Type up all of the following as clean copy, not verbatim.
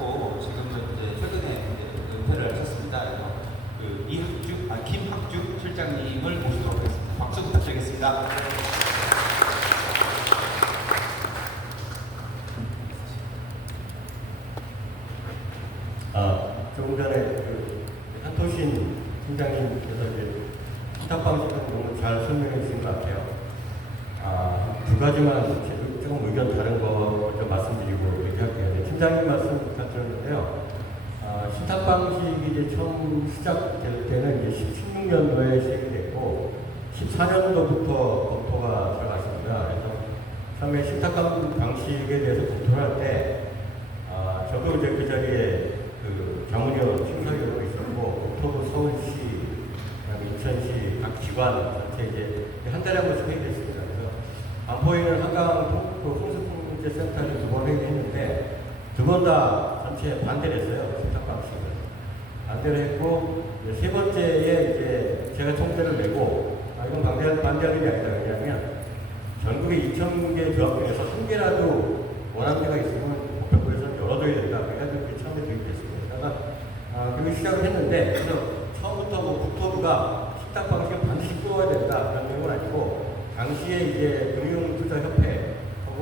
하셨고 지금은 이제 최근에 이제 은퇴를 하셨습니다. 그래서 김학주 실장님을 모시도록 하겠습니다. 박수 부탁드리겠습니다. 조금 전에 한토신 팀장님께서 이제 부탁 방식을 너무 잘 설명해 주신 것 같아요. 두 가지만 조금 의견 다른 거 좀 말씀드리고 얘기할게요. 팀장님 말씀 부탁드렸는데요. 신탁 방식이 이제 처음 시작될 때는 이제 16년도에 시행이 됐고 14년도부터 검토가 들어갔습니다. 그래서 처음에 신탁 방식에 대해서 검토를 할 때 저도 이제 그 자리에 경운위원 심사위원으로 있었고, 국토부, 서울시, 그다음에 인천시 각 기관 전체 이제 한 달에 한 번씩 회의됐습니다. 그래서 반포에는 한강 홍수통제센터를 2번 회의했는데 2번 다 전체 반대를 했어요. 신탁 방식을 반대를 했고, 세 번째에 이제 제가 총대를 내고 이건 반대하는 게 아니라 왜냐하면 전국에 2,000개 조합 중에서 1개라도 원하는 데가 있으면 법적으로서는 열어둬야 된다. 그래가지고 그게 처음에 도입됐습니다. 그리고 시작을 했는데, 그래서 처음부터 국토부가 신탁 방식을 반드시 끌어야 된다 그런 내용은 아니고, 당시에 이제 금융투자협회하고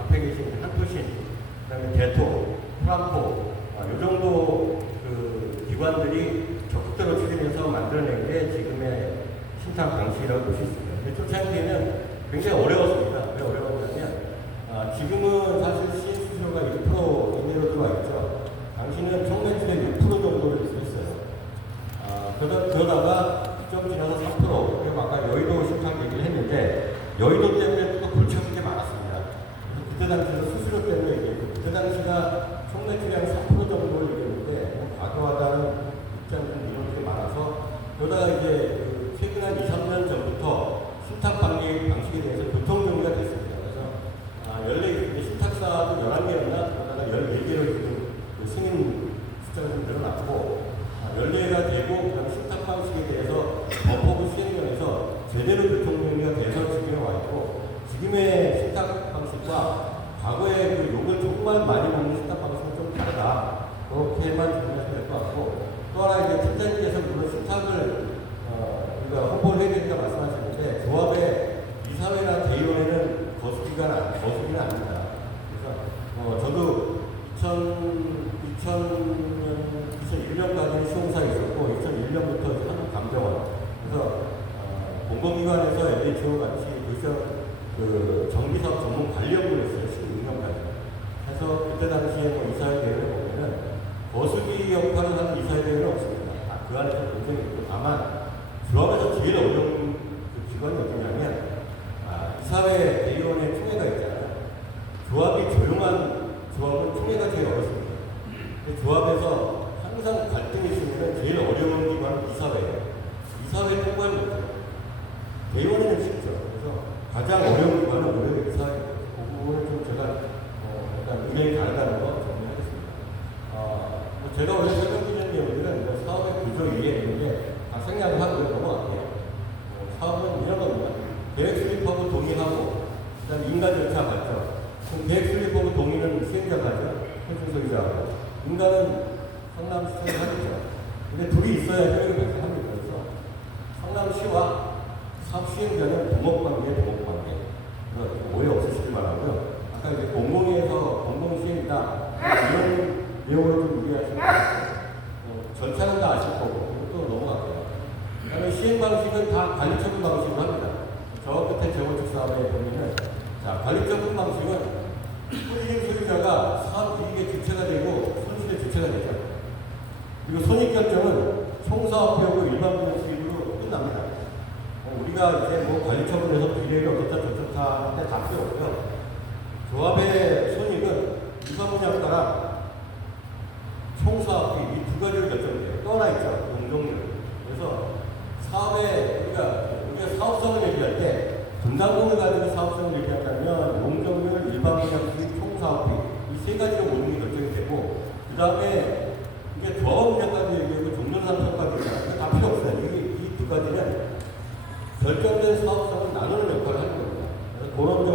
앞에 계신 한토신, 그다음에 대토, 프랑코, 이 정도 기관들이 적극적으로 추진해서 만들어낸 게 지금의 신탁 방식이라고 볼 수 있습니다. 근데 초창기에는 굉장히 어려웠습니다. 왜 어려웠냐면 지금은 사실 시행수수료가 1% 이내로 들어와 있죠. 당시는 총매출의 6% 정도를 했어요. 그러다가 좀 지나서 3%, 그리고 아까 여의도 신탁 얘기를 했는데, 여의도 때문에 또 골치 아픈 게 많았습니다. 그때 당시는 수수료 때문에 얘기했고, 그때 당시가 총매출이 한 3% 정도를 얘기했는데, 과도하다는 입장이 이런 게 많아서, 그러다가 이제 최근 한 2, 3년 전부터 신탁 방식에 대해서 교통정리가 됐습니다. 그래서 신탁사도 11개였나? 그러다가 14개로 지금 승인 숫자가 좀 늘어났고, 14개가 되고, 그다음에 신탁 방식에 대해서 법허브 시행령에서 제대로 교통정리가 돼서 지금에 와 있고, 지금의 신탁 방식과 과거에 욕을 정말 많이 먹는 신탁 방식은 좀 다르다. 그렇게만 정리하시면 될 것 같고, 또 하나 이제 팀장님께서 물론 신탁을 우리가 홍보를 해야 된다 말씀하셨는데, 조합의 이사회나 대의원회는 거수기는 아닙니다. 그래서 저도 2001년까지는 시험사에 있었고 2001년부터 한국감정원, 그래서 공공기관에서 LHO 같이 정비사업 전문 관리연구를 했어요. 16년까지. 그래서 그때 당시에 이사회 대회를 보면은 거수기 역할을 하는 이사회 대회는 없습니다. 그 안에서 굉장히 있고, 다만 조합에서 제일 어려운 기관이 어디냐면 이사회 대의원의 총회가 있잖아요. 조합이 조용한 조합은 총회가 제일 어렵습니다. 조합에서 항상 갈등이 있으면 제일 어려운 기관은 이사회예요. 이사회 통과를 못해요. 대의원은 쉽죠. 그래서 가장 어려운 기관은 오히려 이사회예요. 그 부분을 좀 제가 약간 의견이 다르다는 거 정리하겠습니다. 제가 원래 설명드리는 내용들은 사업의 구조 위에 있는데 다 생략을 하고 넘어갈게요. 사업은 이런 겁니다. 계획 수립하고 동의하고, 그 다음에 인가 절차 발전. 계획 수립하고 동의는 시행자가 하죠. 현실 소유자하고. 인가는 성남시청이 하겠죠. 근데 둘이 있어야 효력이 발생합니다. 그래서 성남시와 사업 시행자는 동업관계. 오해 없으시길 바라고요. 아까 이제 공공위에서 공공시행이다. 이런 내용으로 좀 이해하시면 절차는 다 아실 거고, 또 넘어갈게요. 그 다음에 시행 방식은 다 관리처분 방식으로 합니다. 저 끝에 재건축 사업에 보면은, 관리처분 방식은 소유인 소유자가 사업 이익의 주체가 되고 손실의 주체가 되죠. 그리고 손익결정은 총사업비하고 일반부의 수익으로 끝납니다. 우리가 이제 관리처분에서 비례를 어떻다 저렇다 하는데 다 필요 없고요. 조합의 손익은 일반분양가랑 총사업비 이 두 가지로 결정돼요. 또 하나 있죠. 용적률. 그래서 우리가 사업성을 얘기할 때 분담금을 가지고 사업성을 얘기한다면 용적률, 일반분양 수익, 총사업비 이 세 가지로 모든 게 결정이 되고, 그 다음에 이게 조합분양까지 얘기하고 종전산업까지 얘기하고 다 필요 없어요. 이 두 가지는 결정된 사업성을 나누는 역할을 하는 겁니다. 그래서 그런 점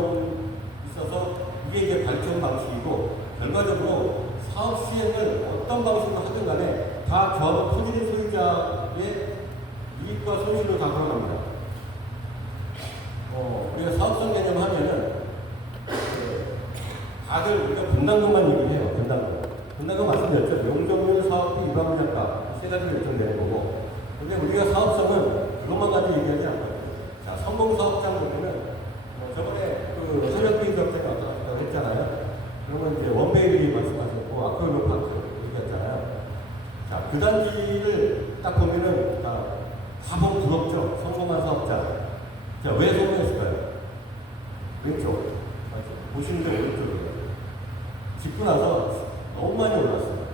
있어서 이게 이제 발전 방식이고, 결과적으로 사업 시행을 어떤 방식으로 하든 간에 다 조합 토지 소유자의 이익과 손실로 다 걸어갑니다. 우리가 사업성 개념 하면은 다들 우리가 분담금만 얘기해요. 분담금 말씀드렸죠. 용적률, 사업비, 일반분양가 세 가지 결정되는 거고. 근데 우리가 사업성은 그것만 가지고 얘기하지 않거든요. 자, 성공사업장 보면은 저번에 그 서력비 정책이 왔다고 했잖아요. 그러면 이제 원베이비 말씀하셨고 아크릴로 파크 얘기했잖아요. 자, 그 단지를 딱 보면은 다 보면 부럽죠. 성공한 사업장. 자, 왜 성공했을까요? 왼쪽. 보시는 게 오른쪽이에요. 짓고 나서 너무 많이 올랐어요.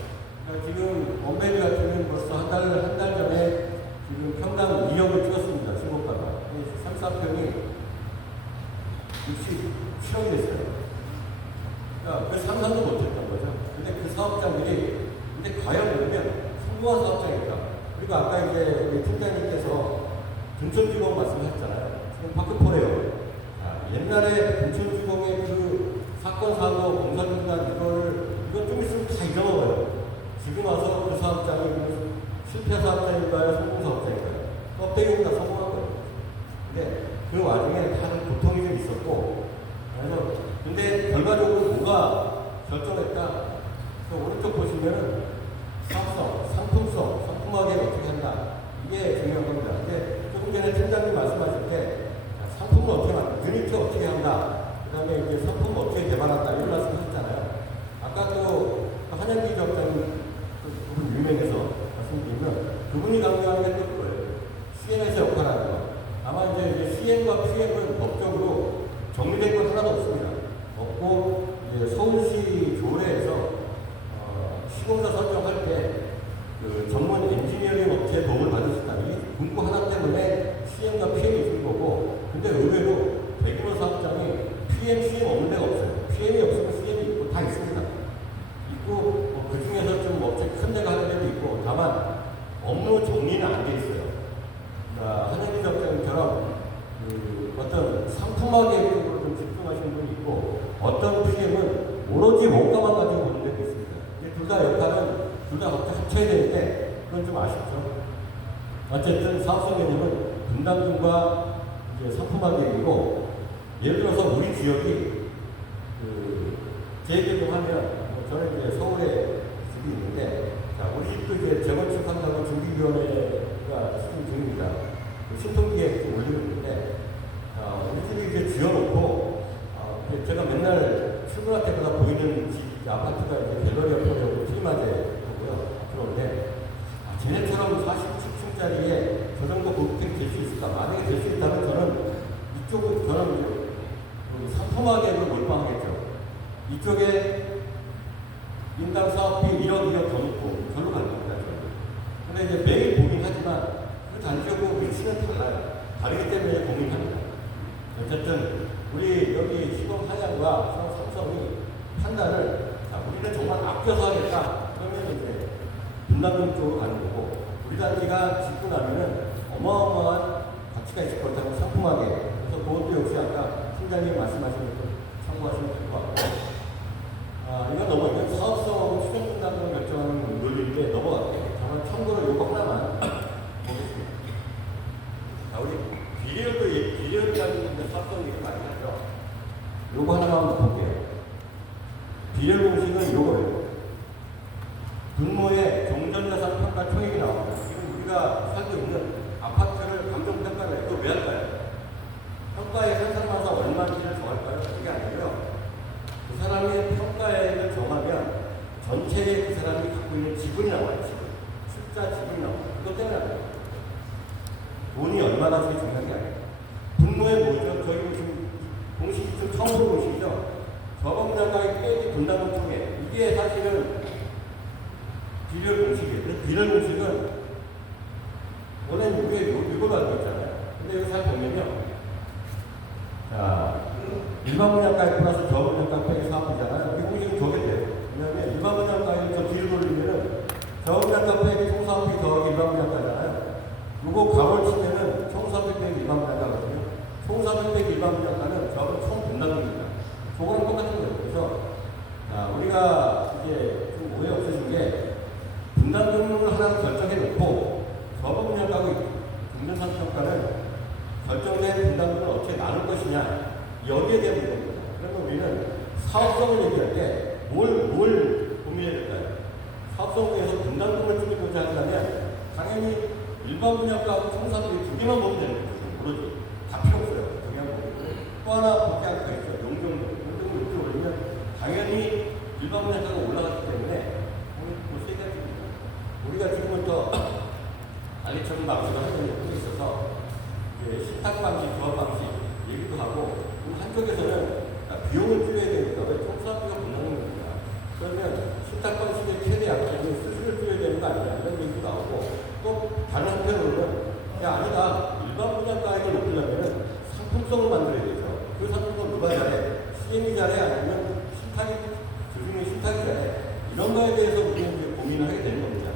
그러니까 지금 원베이비 같은 경우는 벌써 한 달 전에 지금 평당 2억을 찍었습니다. 신고가가. 34평이 67억이 됐어요. 그러니까 그 상상도 못했던 거죠. 근데 그 사업장들이 근데 과연 그러면 성공한 사업장일까? 그리고 아까 이제 우리 팀장님께서 둔촌주공 말씀하셨잖아요. 지금 파크포레요. 옛날에 둔촌주공의 그 사건 사고 공사중단 이건 좀 있으면 다 잊어먹어요. 지금 와서 그 사업장이 실패 사업장인가요? 성공 사업장인가요? 껍데기는 다 성공한 거예요. 근데 그 와중에 다른 고통이 좀 있었고, 그래서 근데 결과적으로 뭐가 결정했다? 그 오른쪽 보시면은 사업성, 상품성, 상품화계 어떻게 한다. 이게 중요한 겁니다. 근데 조금 전에 팀장님 말씀하실 때 상품을 어떻게 만든다, 유니티 어떻게 한다, 그 다음에 이제 상품을 어떻게 개발한다 이런 말씀 하셨잖아요. 아까 또 한양기 적장님 그분 유명해서 말씀드리면 그분이 강조하는 게 또 그거예요. CN에서 역할하는 거. 아마 이제 CN과 PM은 법적으로 정리된 건 하나도 없습니다. 없고 이제 서울시 조례에서 시공사 선정할 때 그 전문 엔지니어링 업체의 도움을 받을 수 있다니 문구 하나 때문에 CM과 PM이 있는 거고, 근데 의외로 대규모 사업장이 PM, CM 없는 데가 없어요. PM이 없으면 CM이 있고 다 있습니다. 있고 그 중에서 좀 업체 큰 데가 하는 데도 있고, 다만 업무 정리는 안 돼 있어요. 그러니까 한현희 적장님처럼 그 어떤 상품화계 쪽으로 좀 집중하시는 분이 있고, 어떤 PM은 오로지 원가만 가지고 보는 데도 있습니다. 둘 다 역할은 둘 다 합쳐야 되는데 그건 좀 아쉽죠. 어쨌든 사업성 개념은 분담금과 이제 상품화계이고, 예를 들어서 우리 지역이 제 얘기 좀 하면 저는 이제 서울에 집이 있는데, 자, 우리 집도 이제 재건축한다고 준비위원회가 수준 중입니다. 신통기획 좀 올리고 있는데, 우리 집이 이제 지어놓고, 제가 맨날 출근할 때마다 보이는 집, 아파트가 이제 갤러리 옆으로 트리마제고요. 그런데, 쟤네처럼 47층짜리에 저 정도 고급택이 될 수 있을까? 만약에 될 수 있다면 저는 상품화계로 몰빵하겠죠. 이쪽에 인당 사업비 1억 더 넣고 절로 갈 겁니다. 근데 이제 매일 고민하지만 그 단지하고 위치는 달라요. 다르기 때문에 고민합니다. 어쨌든 우리 여기 시공 하양과 시공 삼성이 판단을, 우리는 정말 아껴서 하겠다. 그러면 이제 분담금 쪽으로 가는 거고, 우리 단지가 짓고 나면은 어마어마한 가치가 있을 거라고 상품하게. 그래서 그것도 역시 아까 팀장님 말씀하신 것도 참고하시면 될 것 같고. 이건 넘어가요. 사업성하고 추정 분담금을 결정하는 논리인데 넘어갈게요. 저는 참고로 이거 하나만 보겠습니다. 자, 우리 비례율이라는 사업성 얘기 많이 하죠. 요거 하나만 볼게요. 비례율 공식은 요거예요. 분모의 종전자산 평가 총액이 나옵니다. 지금 우리가 살고 있는 아파트를 감정평가를 해도 왜 할까요? 평가의 산산마사 얼마인지를 정할까요? 그게 아니고요. 그 사람의 평가액을 정하면 전체의 그 사람이 갖고 있는 지분이 나와요. 숫자 지분이 나와요. 그것 때문에 안 돼요. 돈이 얼마나 제일 중요한 게 아니에요. 분모의 뭐죠? 저희 지금 공식이 좀 처음 보는 공식이죠. 저금자가의 빼기 분담금 총액. 이게 사실은 비례율 공식이에요. 비례율 공식은 원래는 이걸로 알고 있잖아요. 근데 여기 잘 보면요. 자, 일반 분양가액 플러스 저분양가 빼기 사업이잖아요. 이 공식은 저게 돼요. 왜냐하면 일반 분양가액을 저 뒤로 돌리면은 저분양가 빼기 총사업비 더하기 일반 분양가잖아요. 요거 값을 치면은 총사업비 빼기 일반 분양가거든요. 총사업비 빼기 일반 분양가는 저건 총 분담금입니다. 저거랑 똑같은 거예요. 그래서 우리가 이제 좀 오해 없으신 게 분담 종목을 하나 결정해 놓고 조합원분양가하고 중전산평가는 결정된 분담금을 어떻게 나눌 것이냐 여기에 대한 문제입니다. 그러면 우리는 사업성을 얘기할 때 뭘 고민해야 될까요? 사업성을 위해서 분담금을 줄이고자 한다면 당연히 일반 분양가하고 청사도 두 개만 보면 되는 거죠. 모르지. 다 필요 없어요. 그냥 보고. 또 하나 볼게 할 거 있어요. 용적률. 용적률 이렇게 올리면 당연히 일반 분양가가 올라갔기 때문에 뭐 세 가지입니다. 우리가 지금부터 알리처분 방식을 하는 게 있어서 신탁 방식, 조합 방식 얘기도 하고 한쪽에서는 비용을 줄여야 되니까 왜 청사비가 붙는 겁니다. 그러면 신탁 방식의 최대 약점이 수수료를 줄여야 되는 거 아니냐 이런 얘기도 나오고 또 다른 한편으로는 야 아니다 일반 분양가액을 높이려면 상품성을 만들어야 되죠. 그 상품성을 누가 잘해? CM이 잘해? 아니면 조중에 신탁이 잘해? 이런 거에 대해서 우리는 이제 고민을 하게 되는 겁니다.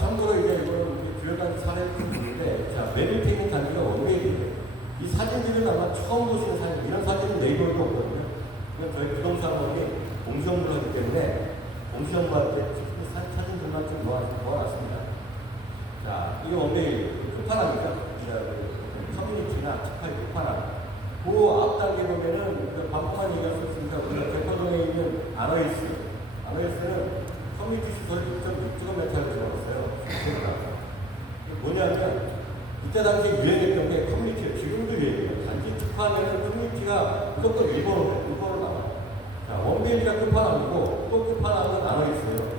참고로 이제 이거는 교육단 사례를 보는데 자 메리트 단지가 원웨이예요. 이 사진들은 아마 처음 보시는 사진, 이런 사진은 네이버에도 없거든요. 그러니까 저희 부동산원이 공시연구를 하기 때문에 공시연구할 때 사진들만 좀 모아놨습니다. 자, 이게 원웨이 끝판왕이죠. 커뮤니티나 특파이 끝판왕. 그 앞 단계 보면은 반포만 얘기할 수 있으니까 우리가 대포동에 있는 ROS는 커뮤니티 시설 6.6제곱미터를 들어갔어요. 뭐냐면 이때 당시 유행했던 게 커뮤니티예요. 지금도 유행해요. 단지 특화하면 커뮤니티가 무조건 일본어로 나와요. 자, 원베이지가 끝판왕이고 또 끝판왕은 ROS예요.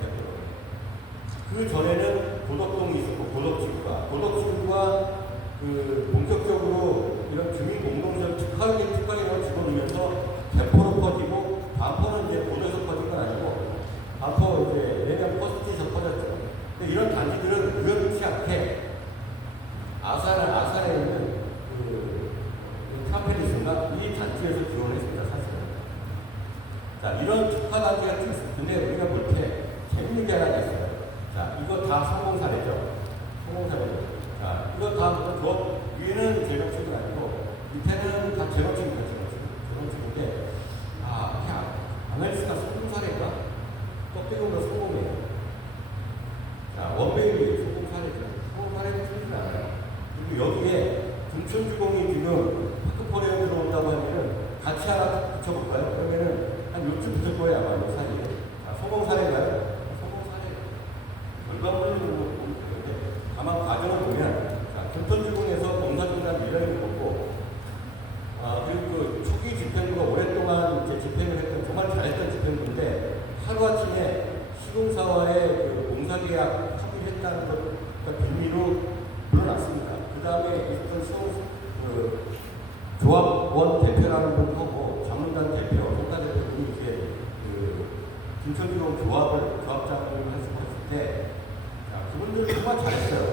그 전에는 고덕동이 있었고 고덕지구가 본격적으로 이런 주민 공동시설 특화형을 집어넣으면서 대포로 퍼지고 반포는 이제 고도에서 퍼진 건 아니고 반포 이제 내년 퍼스트에서 퍼졌죠. 근데 이런 단지들은 우연치 않게 아산에 있는 카페리스가 이 단지에서 지원을 했습니다. 사실은. 자, 이런 특화 단지가 있습니다. 근데 우리가 볼 때 재밌는 게 하나 있어요. 자, 이거 다 성공 사례죠. 자, 이거 다 위에는 재건축이 아니고 밑에는 다 재건축입니다. 재건축인데 아멜스가 성공 사례가 껍데기보다 성공이에요. 자, 원베이비 성공 사례죠. 성공 사례는 틀리지 않아요. 그리고 여기에 둔촌주공이 지금 파크포레에 들어온다고 하면은 같이 하나 붙여볼까요? 그러면은 한 요쯤 붙을 거예요, 아마 이 사이에. 자, 성공 사례가요? 성공 사례. 결과물은 보면 되는데, 다만 과정을 보면, 자, 둔촌주공에서 공사중단 미련을 먹고, 그리고 그 초기 집행부가 오랫동안 이제 집행을 했던, 정말 잘했던 집행부인데, 하루아침에 시공사와의 그 공사계약 합의했다는 것, 그러니까 빌미로 물러났습니다. 그 다음에 있었던 조합원 대표라는 분하고 자문단 대표, 성과 대표분이 이제 둔촌주공 조합장을 했을 때, 그분들 정말 잘했어요.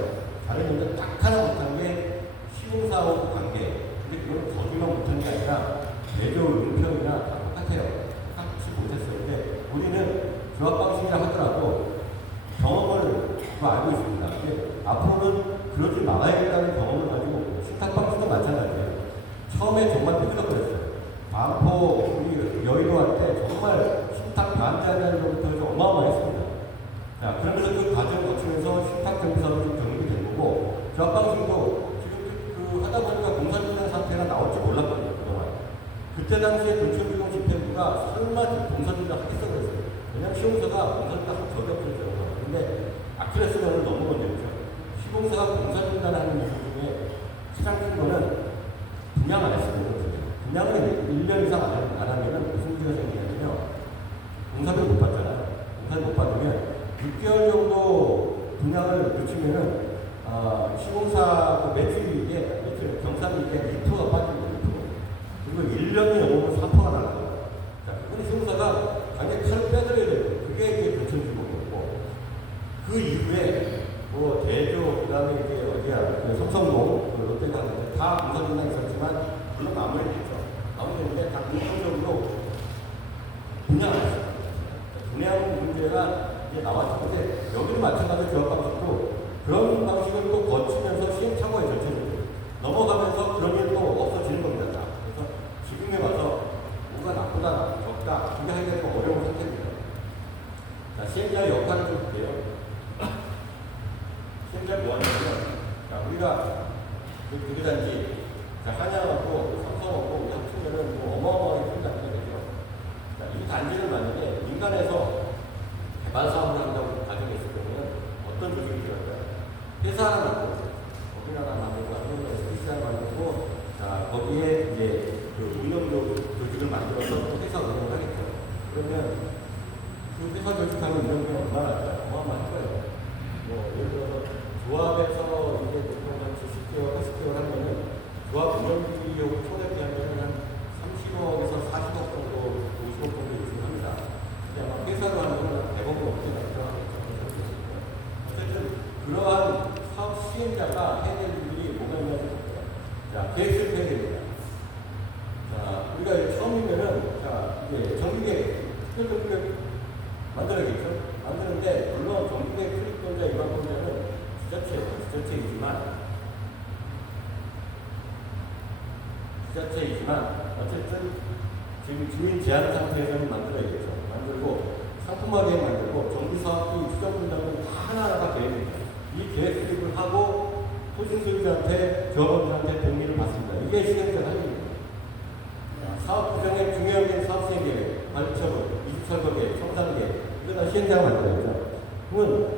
잘했는데 딱 하나 못한 게 시공사하고 관계. 근데 그건 거기만 못한 게 아니라 내조 용평이나 다 똑같아요. 똑같이 못했어요. 근데 우리는 조합 방식이라 하더라도 경험을 알고 있습니다. 근데 앞으로는 그러지 말아야겠다는 경험을 가지고 신탁 방식도 마찬가지예요. 처음에 정말 삐뚤어졌어요. 반포 우리 여의도 할 때 정말 신탁 반대하는 것부터 어마어마했습니다. 자, 그러면서 그 과정을 거치면서 신탁 정비사로 좀 정립이 된 거고 조합 방식도 지금 하다 보니까 공사진행 상태가 나올지 몰랐거든요. 그동안. 그때 당시에 둔촌주공 집행부가 설마 공사진행 하겠어 그랬어요. 왜냐면 시공사가 공사진행 한 적이 없었죠. 근데 아킬레스건을 너무 건드렸죠. 시공사가 공사진행하는 이유 중에 가장 큰 거는 분양 안 했어요. 분양을 1년 이상 안 하면 무슨 문제가 생기냐면요. 공사비를 못 받잖아요. 공사비 못 받으면 6개월 정도 분양을 늦추면은 시공사 매출이익에 경상이익에 2%가 빠지고 2%. 그리고 1년이 넘으면 3%가 나가요. 자, 그건 시공사가 당연히 칼을 빼드려야 돼요. 그게 이제 둔촌주공이고 그 이후에 뭐 대조 그다음에 이제 어디야 성성동 롯데가 하는데 다 공사분양 있었지만 물론 마무리됐죠. 마무리됐는데 다 공통적으로 분양 안 했어요. 분양 문제가 이제 나왔죠. 근데 여기는 마찬가지로 조합 방식도 그런 방식을 또 거치면서 시행착오에 젖혀져요. 넘어가면서 그런 일도 없어지는 겁니다. 그래서 지금에 와서 뭐가 나쁘다, 적다, 그게 하기가 좀 어려운 상태입니다. 자, 시행자의 역할을 좀 볼게요. 시행자 뭐 하냐면, 자, 우리가 그 교대단지, 자, 한양하고 삼성하고 합치면은 뭐 어마어마하게 큰 단지가 되죠. 자, 이 단지를 만약에 민간에서 개발 사업을 한다고 가정했을 때는 어떤 조직이 필요할까요? 회사 하나 만들고, 법인 하나 만들고, 아니면 서비스 하나 만들고, 자, 거기에 이제 그 운영 조직을 만들어서 또 회사 운영을 하겠죠. 그러면 그 회사 조직하는 운영비는 얼마나 할까요? 어마어마할 거예요. 뭐, 예를 들어서 조합에서 이제 보통 한 70개월, 80개월 하면은 조합 운영비용 손에 비하면 한 30억에서 40억 정도, 50억 정도 요즘합니다. 근데 아마 회사로 하면 한 100억 넘게 나오겠죠. 어쨌든 그러한 사업 시행자가 해야 될 일이 뭐가 있냐고 볼게요. 자, 계획을 해야 됩니다. 자, 우리가 처음이면은, 자, 이제 정기계획, 특별정기계획 만들어야겠죠? 만드는데, 물론 정기계획 수립권자, 일반권자는 지자체이지만 어쨌든 지금 주민 제한 상태에서는 만들어야겠죠. 만들고 상품화계획 만들고 정비사업비 추정분담은 다 하나하나가 계획입니다. 이 계획 수립을 하고 토지 소유자한테 조합원들한테 동의를 받습니다. 이게 시행자 할 일입니다. 사업 구성의 중요한 게 사업 시행 계획, 관리처분, 이주철거 계획, 청산 계획 이거 다 시행자가 만들어야죠. 그러면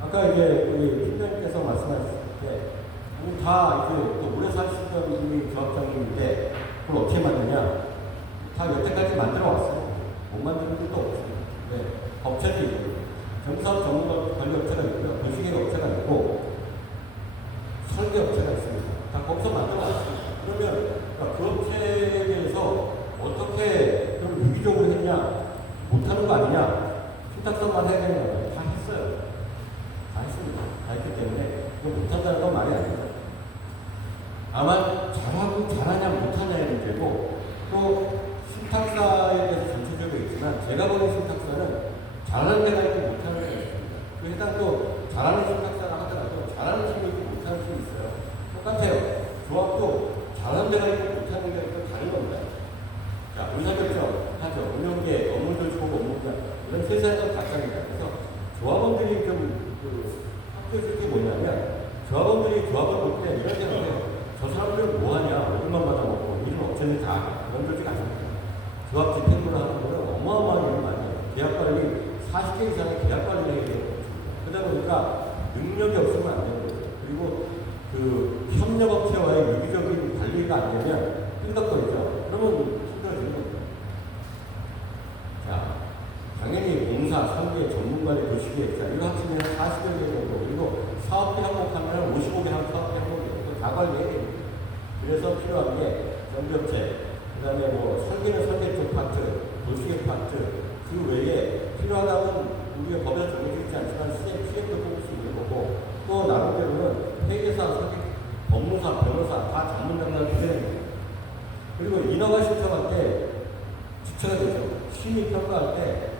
아까 이제 우리 팀장님께서 말씀하셨을 때 다 이제 또 오래 사시던 분이 조합장님인데 그걸 어떻게 만드냐? 다 여태까지 만들어 왔어요. 못 만드는 것도 없습니다. 네, 업체도 있고 정사업 전문 관리 업체가 있고요, 도시계획 업체가 있고 설계 업체가 있습니다. 다 거기서 만들어 왔습니다. 그러면 그 업체에 대해서 어떻게 좀 유기적으로 했냐? 못하는 거 아니냐? 신탁서만 해야 되는 거예요. 다 했어요. 다 했습니다. 다 했기 때문에 그거 못한다는 건 말이 아니에요. 다만 잘하고 잘하냐 못하냐의 문제고 또 신탁사에 대해서 전체적으로 있지만 제가 보는 신탁사는 잘하는 데가 있고 못하는 데가 있습니다. 그 해당 또 잘하는 신탁사가 하더라도 잘하는 팀이 있고 못하는 팀이 있어요. 똑같아요. 조합도 잘하는 데가 있고 못하는 데가 있고 다른 겁니다. 자, 의사결정 하죠. 운영계, 업무들 보고 업무자 이런 세상은 각각입니다. 그래서 조합원들이 좀 학교에서 게 뭐냐면 조합원들이 조합을 볼 때 이런 생각을 저 사람들은 뭐하냐, 오금만 받아먹고 이런 업체는 다 그런 조직 아닙니다. 조합 집행부를 하는 거는 어마어마한 일을 많이 해요. 계약관리 40개 이상의 계약관리를 해야 되는 거죠. 그러다 보니까 능력이 없으면 안 되는 거죠. 그리고 그 협력업체와의 유기적인 관리가 안 되면 삐걱거리죠. 그러면 힘들어지는 겁니다. 자, 당연히 공사, 설계, 전문관리, 도시계획, 자, 이거 합치면 40여 개 정도, 그리고 사업비 항목하면 55개 한 사업비 항목이 있고 다 관리해야 됩니다. 그래서 필요한 게 정비업체, 그 다음에 뭐 설계는 설계 쪽 파트, 도시계획 파트, 그 외에 필요하다면 우리가 법에서 정해지지 않지만 CF도 뽑을 수 있는 거고 또 나름대로는 회계사, 설계, 법무사, 변호사 다 전문 장관을 기대됩니다. 그리고 인허가 신청할 때 주체가 되죠. 심의 평가할 때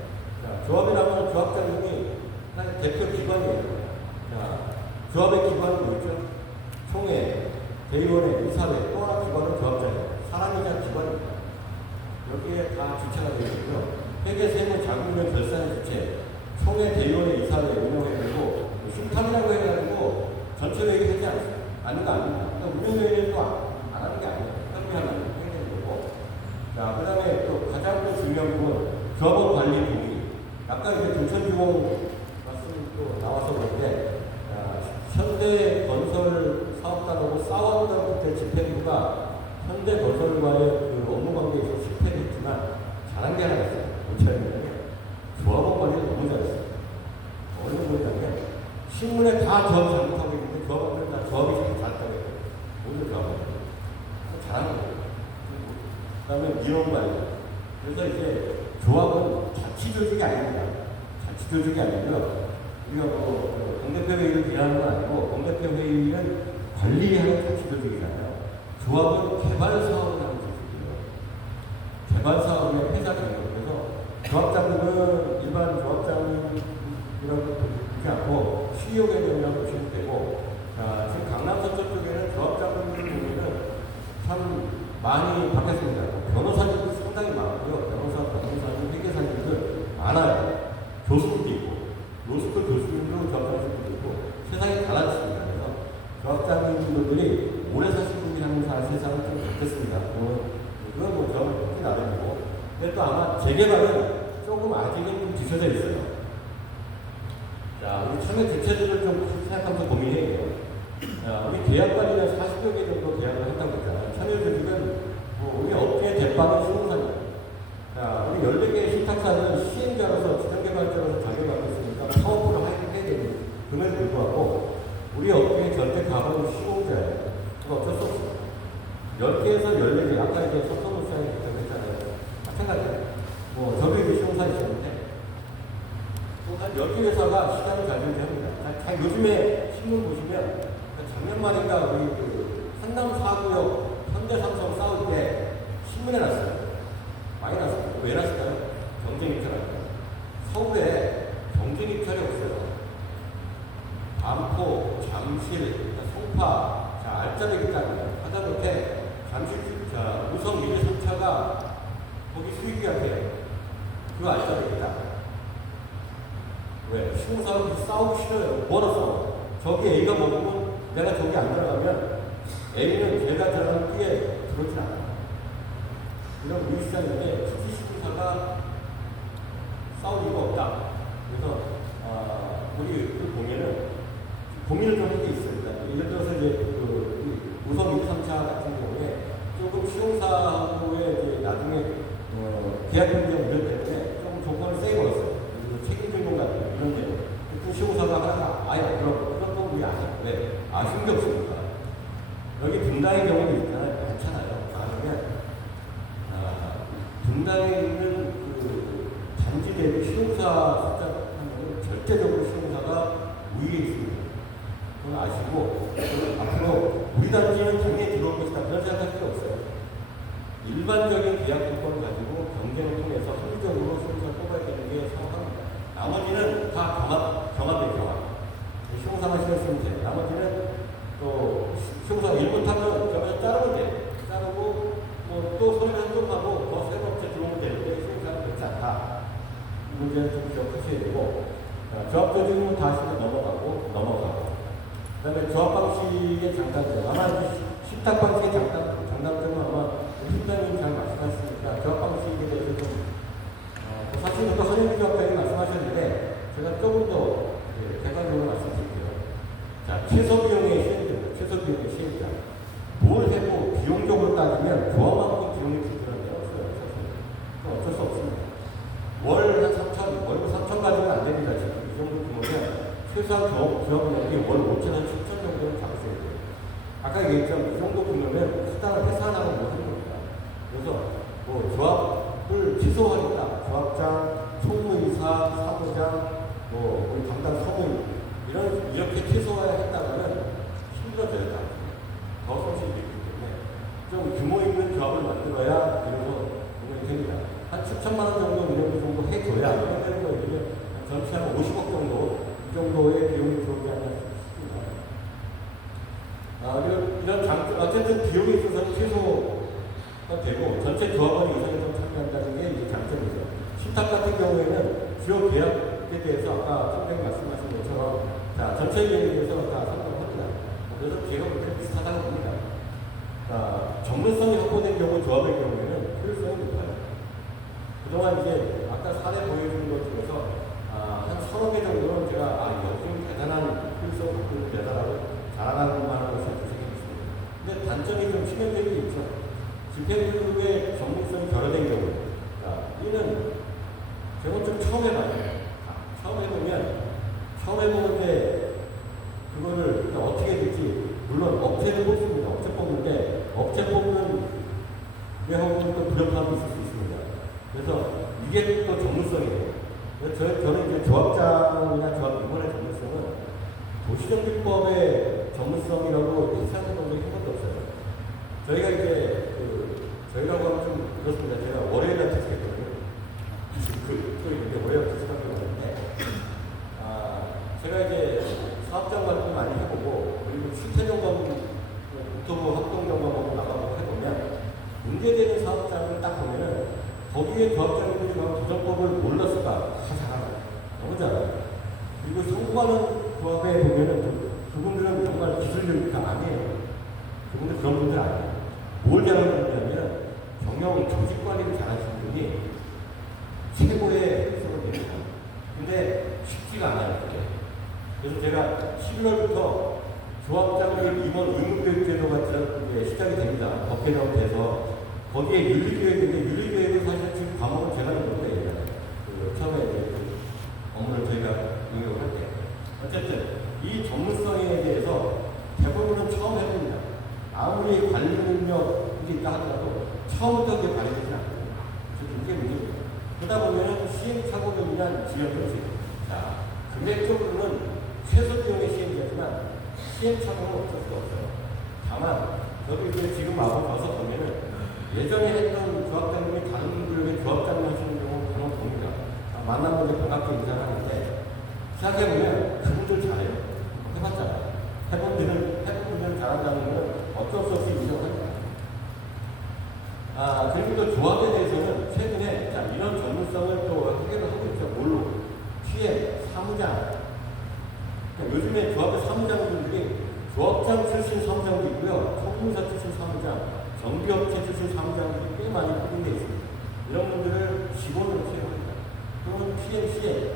자, 조합이라면 조합장님이 한 대표 기관이에요. 자, 조합의 기관은 뭐죠? 총회, 대의원회, 이사회, 또 하나 기관은 조합장이에요. 사람이냐 기관입니다. 여기에 다 주체가 되어 있고요. 회계, 세무, 자금면, 결산의 주체, 총회, 대의원회, 이사회, 운영회고 심판이라고 해가지고 전체 회계 되지 않습니다. 아닌 거 아닙니다. 그러니까 운영회의도 안 하는 게 아니에요. 협의하는 회계는 거고. 자, 그 다음에 또 가장 또 중요한 건 조합원 관리 동의. 아까 이제 김천주공 말씀 또 나와서 그런데 현대건설 사업단하고 싸웠던 그때 집행부가 현대건설과의 그 업무 관계에서 실패를 했지만 잘한 게 하나 있어요. 뭐냐면 조합원 관리를 너무 잘했어요. 어느 정도냐면 신문에 다 조합 잘못하고 있는데 조합원들은 다 조합이 잘 잘했다고 해요. 모두 조합원 잘한 거예요. 그 다음에 민원 관리. 그래서 이제 조합은 자치조직이 아닙니다. 자치조직이 아니고요. 우리가 뭐 공대표 회의를 비하는 건 아니고 공대표 회의는 관리하는 자치조직이잖아요. 조합은 개발 사업을 하는 조직이에요. 개발 사업의 회사 개혁. 그래서 조합장님은 일반 조합장님이라고 보지 않고 CEO 개념이라고 보시면 되고, 자, 지금 강남 서쪽 쪽에는 조합장님들 보면은 참 많이 바뀌었습니다. 변호사님도 상당히 많고요. 변호사, 변호사님, 회계사님들 많아요. 교수님도 있고. 분들이 오래 사신 분이 하는 세상은 좀 바뀌었습니다. 그건 뭐 저는 특히 나름이고. 근데 또 아마 재개발은 조금 아직은 좀 뒤쳐져 있어요. 자, 우리 참여 주체들을 좀 생각하면서 고민해야 돼요. 자, 우리 계약 관리는 40여 개 정도 계약을 했다고 했잖아요. 참여 조직은 우리 업계 대빵은 시공사입니다. 자, 우리 14개의 신탁사는 시행자로서, 지정개발자로서 자격을 있으니까 사업으로 해야 되는 금액을 불구하고 우리 업계의 전체 가방은 시공자예요. 그거 어쩔 수 없어요. 10개에서 14개, 아까 이제 석성을 시작했다고 했잖아요. 마찬가지예요. 저도 이제 시공사 있었는데, 한 10개 회사가 시장을 잘 준비합니다. 요즘에 신문 보시면, 작년 말인가 우리 한남 4구역 현대삼성 싸울 때 신문에 났어요. 많이 났어요. 왜 났을까요? 경쟁 입찰하니까. 서울에 경쟁 입찰이 없어요. 반포, 잠실, 송파, 자, 알짜배기까지 하다못해 잠실, 자, 우성 1, 3차가 거기 수익계약해요. 그거 알짜배기다. 왜? 시공사하고 싸우기 싫어요. 뭐로 싸워? 저기 A가 먹으면 내가 저기 안 들어가면 A는 제가 들어가는 B에 들어오진 않아요. 이런 우리 시장인데 특히 시공사가 싸울 이유가 없다. 그래서 우리 보면은 고민을 좀 한 게 있어요. 예를 들어서 이제 우선 2, 3차 같은 경우에 조금 시공사하고의 이제 나중에 계약 변경 이런 때문에 좀 조건을 세게 걸었어요. 책임 증명 같은 이런 데. 그 시공사가 하다가 아예 그런 건 우리 안 해요. 왜? 아쉬운 게 없으니까. 여기 분당의 경우도 있잖아요. 많잖아요. 많으면 분당에 있는 단지 대비 시공사 숫자 하면 절대적으로 시공사가 우위에 있습니다. 그건 아시고 앞으로 우리 단지는 당연히 들어올 것이다. 그런 생각할 필요 없어요. 일반적인 계약 조건을 가지고 경쟁을 통해서 합리적으로 시공사를 뽑아야 되는 게 성공합니다. 나머지는 다 경합된 경합. 시공사만 신경 쓰면 돼요. 나머지는 또 시공사가 일 못하면 저기서 자르면 돼요. 자르고 또 소리를 한쪽하고 더 새로운 업체 들어오면 되는데 시공사는 그렇지 않다. 이 문제는 좀 기억하셔야 되고 조합조직은 다시 넘어가고 그 다음에 조합 방식의 장단점 아마 식탁 방식의 장단점은 아마 팀장님 잘 말씀하셨으니까 조합 방식에 대해서 좀 사실 또 선임기 조합장이 말씀하셨는데 제가 조금 더 객관적으로 말씀드릴게요. 자, 최소 비용의 시행자입니다. 최소 비용의 시행자. 뭘 해도 비용적으로 따지면 조합만큼 비용이 들어가는 게 없어요. 어쩔 수 없습니다. 월 한 3천, 월급 3천 가지고는 안 됩니다. 지금 이 정도 규모면 최소한 조합원들이 월 5천에서 7천 정도는 잡으셔야 돼요. 아까 얘기했지만 이 정도 규모면 수당을 회사하는 못 하는 겁니다. 그래서 조합을 취소하겠다. 조합장, 총무이사, 사무장, 우리 담당 서무인 이렇게 취소했다가는 힘들어져요. 더 손실이 있기 때문에 좀 규모 있는 조합을 만들어야 그래서 운영이 됩니다. 한 7천만 원 정도 운영 정도 해줘야 되는 거예요. 전체 한 50억 정도 이 정도의 비용이 들어오지 않나 싶습니다. 이런 장점, 어쨌든 비용이 있어서 최소가 되고 전체 조합원이 이상이 좀 참여한다는 게 이제 장점이죠. 신탁 같은 경우에는 주요 계약에 대해서 아까 선생님 말씀하신 것처럼 자, 전체 비용에 대해서 다 상담합니다. 그래서 제가 볼 때 비슷하다고 봅니다. 전문성이 확보된 경우 조합의 경우에는 효율성이 높아요. 그동안 이제 아까 사례 보여주는 것 중에서 한 서너 개 정도는 제가 여기는 대단한 효율성을 갖고 있는 회사라고 자랑하는 만한 것을 주시겠습니다. 근데 단점이 좀 치명적인 게 있죠. 집행부의 전문성이 결여된 경우. 이는 제가 좀 처음 해봐요. 처음 해보는데 그거를 어떻게 될지 물론 업체를 뽑습니다. 업체 뽑는데 업체 뽑는 외형은 또 불협화음이 있을 수 있습니다. 그래서 이게 또 전문성이에요. 저는 이제 조합장이나 조합 임원의 전문성은 도시정비법의 전문성이라고 인상하는 것도 힘든 게 없어요. 저희가 이제 저희라고 하면 좀 그렇습니다. 제가 월요일날 퇴직했거든요. 또 이렇게 월요일 퇴직하고 있는데 제가 이제 사업장 활동 많이 해보고 그리고 실태 점검, 국토부 합동 점검하고 나가보고 해보면 문제되는 사업장을 딱 보면은 거기에 조합장님들이 도전법을 몰랐을까? 다 잘하고 너무 잘하고 그리고 성공하는 조합에 보면은 그분들은 정말 기술력이 다 아니에요. 그분들 그런 분들 아니에요. 뭘 잘하는 분이냐면 경영 조직 관리를 잘하시는 분이 최고의 수업입니다. 근데 쉽지가 않아요. 그게. 그래서 제가 11월부터 조합장님 임원 의무교육제도가 이제 시작이 됩니다. 법 개정을 해서 거기에 윤리교육인데 윤리교육은 사실 지금 과목은 제가 있는데 처음에 그 업무를 저희가 응용을 할 때 어쨌든 이 전문성에 대해서 대부분은 처음 해봅니다. 아무리 관리 능력이 있다 하더라도 처음부터 그게 발휘되지 않거든요. 그래서 이게 문제입니다. 그러다 보면 시행착오를 위한 지연이 있어요. 자, 금액적으로는 최소 비용의 시행이지만 시행착오는 어쩔 수가 없어요. 다만 저도 이제 지금 마음 가서 보면은 예전에 했던 조합장님이 다른 분들에게 조합장님 하시는 경우 간혹 봅니다. 만나면 이제 반갑게 인사하는데 시작해보면 그분들 잘해요. 해봤잖아요. 해본 분들은 잘한다는 건 어쩔 수 없이 인정합니다. 그리고 또 조합에 대해서는 최근에 이런 전문성을 또 해결을 하고 있죠. 뭘로? PM, 사무장. 그러니까 요즘에 조합의 사무장분들이 조합장 출신 사무장도 있고요. 총무사 출신 사무장, 정비업체 출신 사무장들이 꽤 많이 포진되어 있습니다. 이런 분들을 직원으로 채용합니다. 또는 PMC에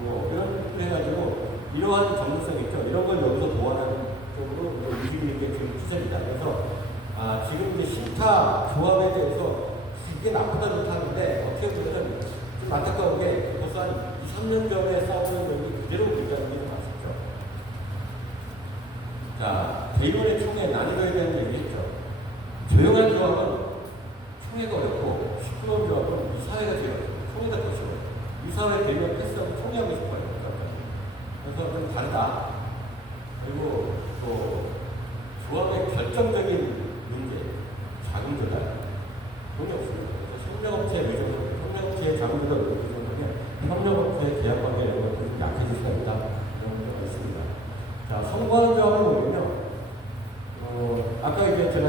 이런 분들 해가지고 이러한 전문성 있죠. 이런 걸 여기서 보완하는 쪽으로 움직이는 게 지금 추세입니다. 그래서 지금 이제 신타 조합에 대해서 이게 나쁘다 좋다 하는데 어떻게 보면 좀 안타까운게 벌써 한 2, 3년 전에 싸우는 분이 그대로 얘기하는 게 많았죠. 자, 대의원의 총회 난이도에 대한 얘기했죠. 조용한 조합은 총회가 어렵고 시끄러운 조합은 이 사회가 제일 어렵고 총회가 더 쉬워요. 이 사회 대의원 패스하고 총회하고 싶어요. 그래서 좀 다르다. 그리고 또 조합의 결정적인 문제, 자금 조달, 돈이 없습니다. 협력업체 의존, 협력업체의 자금 조달 의존하면 협력업체의 계약 관계 이런 것들이 좀 약해질 수가 있다. 이런 문제가 있습니다. 자, 성공하는 조합은 뭐냐면, 아까 이제 제가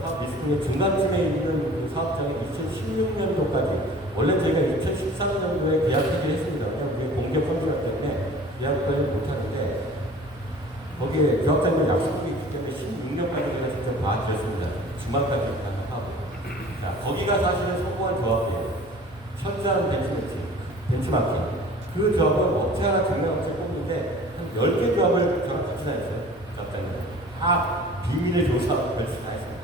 사업 리스트의 중간쯤에 있는 그 사업장이 2016년도까지, 원래 저희가 2013년도에 계약 해지를 했습니다. 우리 공개 컨트롤 때문에 계약까지 못하는데, 거기에 조합장님 약속이 있기 때문에 16년까지 제가 직접 봐드렸습니다. 주말까지 하고. 자, 거기가 사실은 성공한 조합이에요. 현장 벤치마킹. 그 조합은 업체 하나 경영업체 뽑는데 한 10개 조합을 저랑 같이 다녔어요. 조합장님. 다 비밀의 조사 별수 다 했습니다.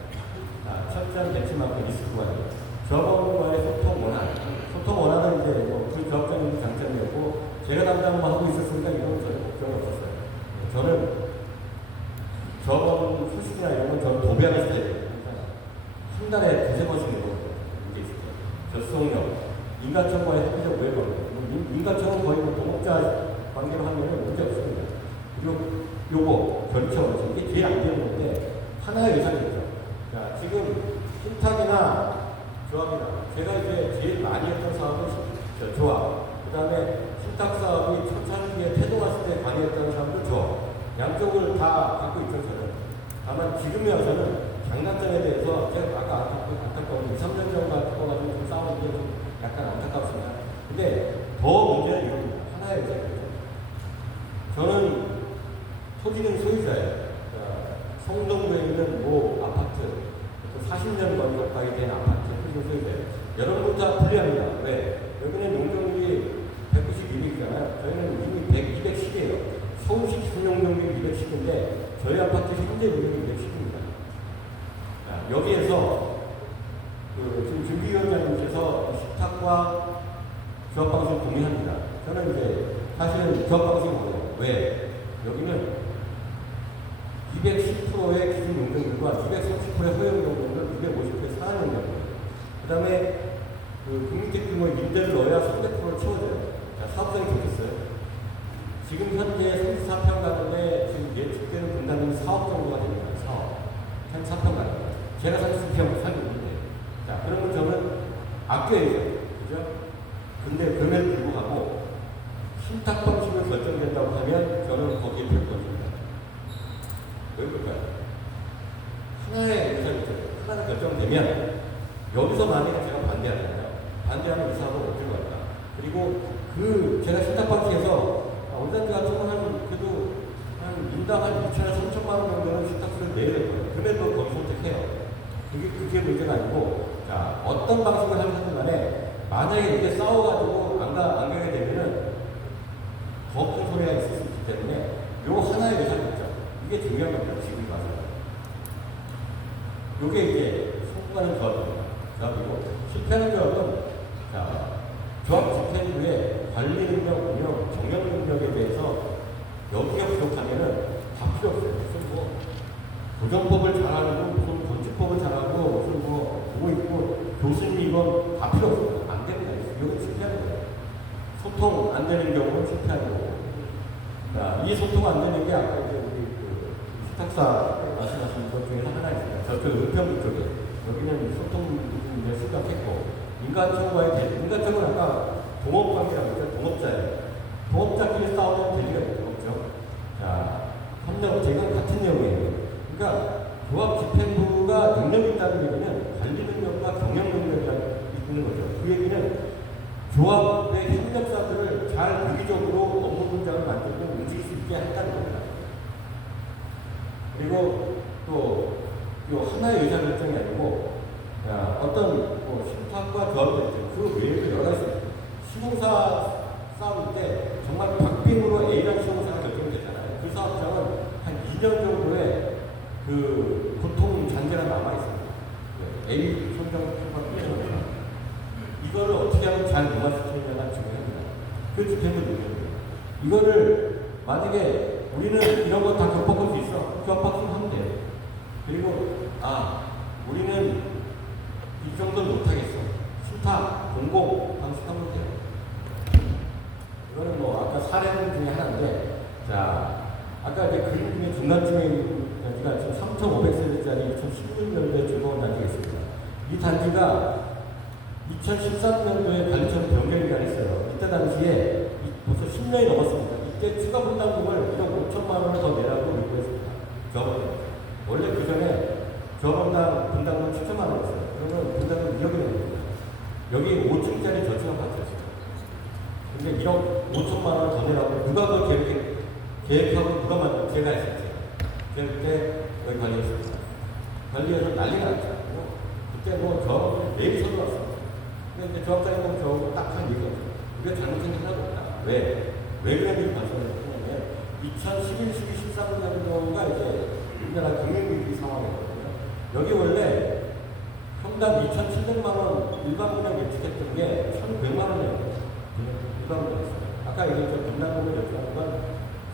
자, 현장 벤치마킹 리스크 관리. 조합원과의 소통 원활. 소통 원활은 이제 그 조합장님이 장점이었고, 제가 담당만 하고 있었으니까 이건 전혀 걱정이 없었어요. 저는 저번 소식이나 이런 건 저는 도배하는 스타일이에요. 한 달에 두세 번씩 이런 게 있어요. 접속력, 인가청과의 협의적 외부. 인가청은 거의 동업자 관계로 하면 문제 없습니다. 그리고 요거, 결정, 이게 제일 안 되는 건데, 하나의 의사이죠. 자, 지금 신탁이나 조합이나, 제가 이제 제일 많이 했던 사업은 조합. 그 다음에 신탁 사업이 초창기에 태동했을 때 관여했던 사람도 조합. 양쪽을 다 갖고 있죠, 저는. 다만 지금에 와서는 장단점에 대해서 제가 아까 안타까운 2, 3년 전만 갖고가지고 좀 싸우는 게 좀 약간 안타깝습니다. 근데 더 문제는 이겁니다. 하나의 의사입니다. 저는 토지는 소유자예요. 성동구에 있는 모 아파트, 40년 가까이 된 아파트 토지 소유자예요. 여러분부터 다 불리합니다. 왜? 여기는 용적률이 190, 200이잖아요. 저희는 이미 210이에요. 서울시 기준용적률이 210인데 저희 아파트 현재 용적률이 210입니다. 여기에서 지금 준비위원장님께서 식탁과 조합방식을 공유합니다. 저는 이제 사실은 조합방식이 뭐예요? 왜? 여기는 210%의 기준 용적률과 230%의 허용 용적률, 250%의 상한 용적률. 그 다음에 국민택 규모의 임대를 넣어야 300%를 채워져요. 자, 사업성이 좋겠어요. 지금 현재 34평 가는데 지금 예측되는 분담은 4억 정도가 됩니다. 4억. 34평 가는. 제가 34평 살고 있는데. 자, 그러면 저는 아껴야죠. 그죠? 근데 그럼에도 불구하고 신탁 방식으로 결정된다고 하면 저는 거기에 별 것입니다. 왜 그럴까요? 하나의 의사입니다. 하나가 결정되면 여기서 만약에 제가 반대하잖아요. 반대하면 이 사업을 어떻게 할까? 그리고 제가 신탁 방식에서 원산지 같은 건 그래도 한 인당 한 2천에서 3천만 원 정도는 신탁수를 내야 될 거예요. 그럼에도 거기 선택해요. 그게 문제가 아니고, 자, 어떤 방식을 하든 간에, 만약에 이렇게 싸워가지고 안 가게 되면은 더 큰 소리가 있을 수 있기 때문에, 요 하나의 예산이 있죠. 이게 중요한 겁니다. 지금 봐서. 요게 이제 성공하는 조합입니다. 조합이고, 실패하는 조합은, 자, 조합 집행 후에 관리 능력, 운영, 경영 능력에 대해서 여기가 부족하면은 다 필요 없어요. 무슨 뭐, 고정법을 잘하고, 무슨 건축법을 잘하고, 무슨 뭐, 보고 있고, 교수님 이건 다 필요 없어요. 안 됩니다. 이건 실패하는 거예요. 소통 안 되는 경우는 실패하는 거고. 자, 이 소통 안 되는 게 아까 이제 우리 그 식탁사 말씀하신 것 중에서 하나 있습니다. 저쪽 은평구 쪽에. 여기는 소통 문제 심각했고, 인간적으로 아까 동업관계라고 했죠. 동업자예요. 동업자끼리 싸우면 대리가 없죠. 자, 협력, 제가 같은 내용이에요. 그러니까 조합 집행부가 능력이 있다는 얘기는 관리 능력과 경영 능력이 있는 거죠. 그 얘기는 조합의 협력사들을 잘 유기적으로 업무 분장을 만들고 움직일 수 있게 한다는 겁니다. 그리고 또 이 하나의 의사결정이 아니고 어떤 뭐 신탁과 조합이 있죠. 그 외에도 여러 가지 시공사 싸울 때 정말 박빙으로 A라는 시공사가 결정이 되잖아요. 그 사업장은 한 2년 정도의 그 고통 잔재가 남아있습니다. A 손정 평가 끝내는 이거를 어떻게 하면 잘 무마시키느냐가 중요합니다. 그 집행도 중요합니다. 이거를 만약에 우리는 이런 거 다 격파할 수 있어. 격파를 하면 돼요. 그리고 우리는 이 정도는 못하겠어. 신탁, 공공 방식하면 돼요. 이거는 뭐 아까 사례 중에 하나인데, 자, 아까 이제 그림 중에 중간중에 단지가 지금 3,500세대짜리 2016년도에 준공한 단지가 있습니다. 이 단지가 2013년도에 관리처럼 변경이 했어요. 이때 당시에 벌써 10년이 넘었습니다. 이때 추가 분담금을 1억 5천만 원을 더 내라고 요구했습니다. 조합원. 원래 그 전에 조합원당 분담금 7천만 원이었어요. 그러면 분담금 2억이 됩니다. 여기 5층짜리 저층을 받았어요. 근데 1억 5천만 원을 더 내라고 누가 그 계획하고 누가 만들었어요? 제가 했었죠. 제가 그때 여기 관리했습니다. 관리해서 난리가 났죠. 그때 뭐 조합원들이 매일 서둘렀어요. 근데 이제 조합장님 저하고 딱한 얘기가 없어요. 우리가 잘못한 게 하나도 없다. 왜 그런지 발전을 했냐면 2011, 12, 13년도가 이제 우리나라 경영위기 상황이거든요. 여기 원래 평당 2,700만 원 일반 분양 예측했던 게 1,100만 원이었어요. 일반 분양이었어요. 아까 얘기했던 분담금을 예측한 건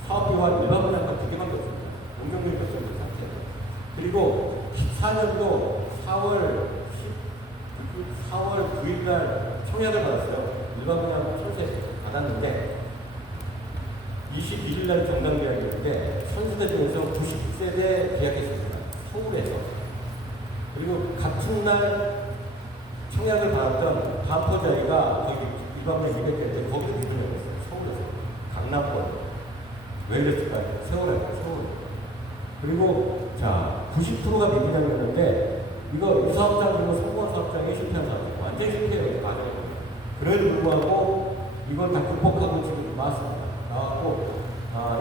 사업비와 일반 분양가 두 개밖에 없습니다. 공정비 결정된 상태. 그리고 14년도 4월 9일 날 청약을 받았어요. 일반 분양 철새 받았는데 21일 날 정당 계약이었는데 선수대 중에서 90세대 계약했습니다. 서울에서. 그리고 같은 날 청약을 받았던 반포자리가 거기 일반 분양 200개인데 거기도 미분양했어요. 서울에서. 강남권. 왜 그랬을까요? 서울. 그리고 자 90%가 미분양이었는데 이거 이 사업장 그리고 성공 사업장이 실패한 사업장 완전 실패예요. 맞아요. 그래도 불구하고 이걸 다 극복하고 지금 나왔습니다. 나왔고